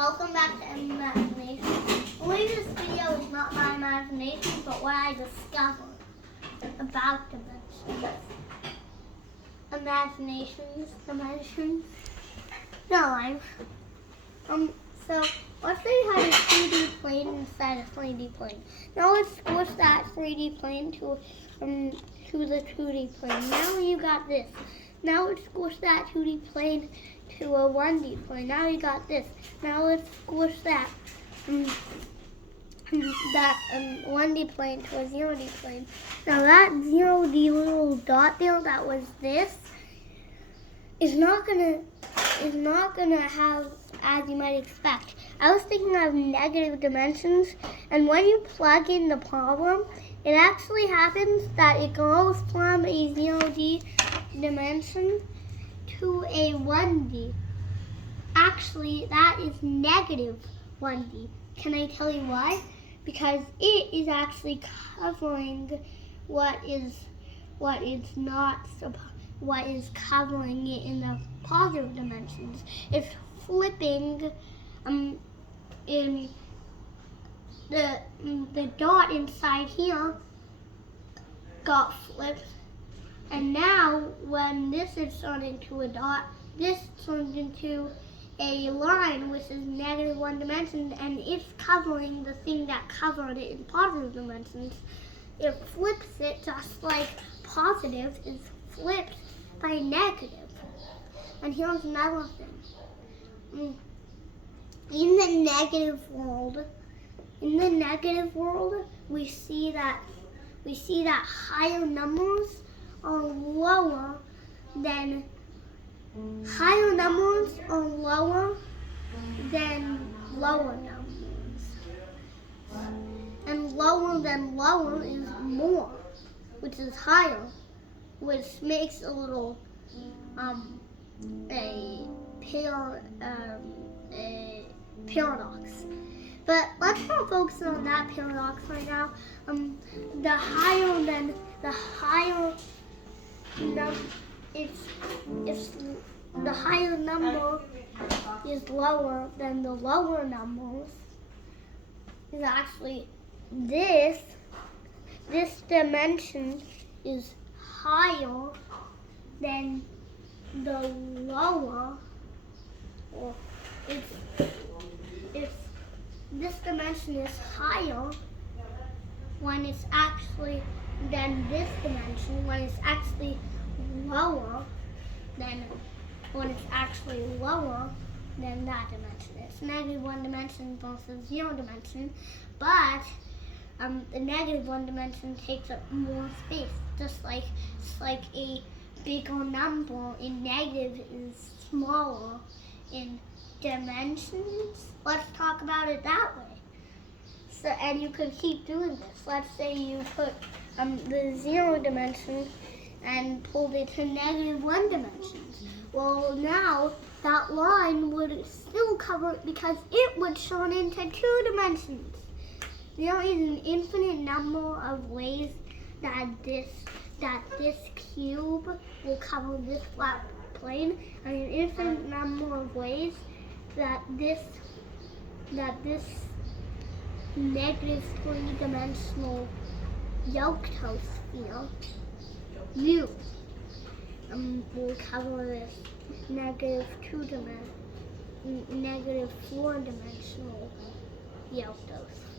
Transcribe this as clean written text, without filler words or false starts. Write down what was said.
Welcome back to Imagination. Only this video is not my imagination, but what I discovered about dimensions. Dimensions. No life. So let's say you had a 2D plane inside a 3D plane. Now let's squish that 3D plane to the 2D plane. Now you got this. Now let's squish that 2D plane to a 1D plane. Now you got this. Now let's squish that 1D plane to a 0D plane. Now that 0D little dot there that was this is not gonna have, as you might expect. I was thinking of negative dimensions, and when you plug in the problem, it actually happens that it goes from a 0D dimension to a 1D. Actually, that is negative 1D. Can I tell you why? Because it is actually covering what is covering it in the positive dimensions. It's flipping in the dot inside here got flipped, and now when this is turned into a dot, this turns into a line which is negative 1 dimension, and it's covering the thing that covered it in positive dimensions. It flips it just like positive is flipped by negative. And here's another thing. In the negative world, we see that higher numbers are lower than lower numbers, and lower than lower is more, which is higher, which makes a little a paradox. But let's not focus on that paradox right now. The higher number is lower than the lower numbers, is actually this dimension is higher than the lower, or if this dimension is higher when it's actually than this dimension, when it's actually lower than that dimension. It's negative 1 dimension versus 0 dimension, but the negative 1 dimension takes up more space. Just like a bigger number in negative is smaller in dimensions. Let's talk about it that way. So, and you could keep doing this. Let's say you put the 0 dimension and pulled it to negative 1 dimensions. Well, now that line would still cover it because it would turn into 2 dimensions. There is an infinite number of ways that this cube will cover this flat plane, and an infinite number of ways that this negative 3-dimensional yolk-toe sphere will cover this negative 4-dimensional yolk-toe sphere.